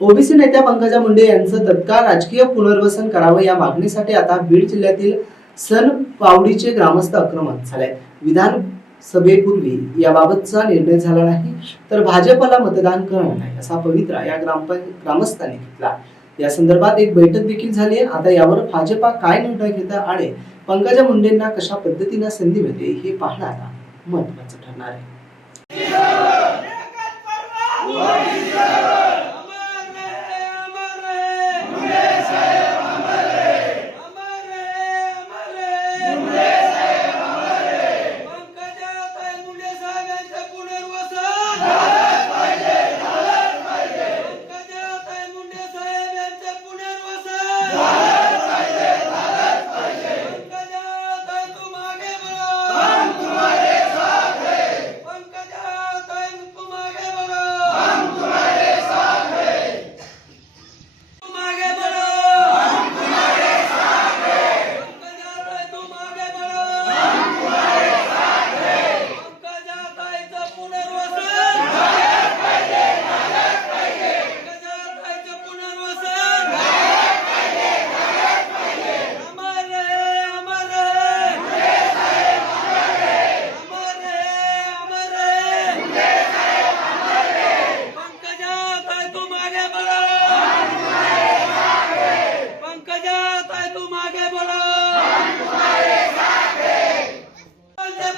OBC नेत्या पंकजा मुंडे यांचं तत्काळ राजकीय पुनर्वसन करावं या मागणीसाठी आता बीड जिल्ह्यातील सन पावडीचे ग्रामस्थ आक्रमक झाले विधान सभेपूर्वी याबाबतचा निर्णय झाला नाही तर भाजपला मतदान करणार नाही असा पवित्रा या ग्रामप ग्रामस्थांनी घेतला. या संदर्भात एक बैठक देखील झाली आहे. आता यावर भाजपा काय निर्णय घेता आणि पंकजा मुंडेंना कशा पद्धतीनं संधी मिळते हे पाहणं आता महत्वाचं ठरणार आहे.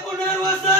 पुनर्वसन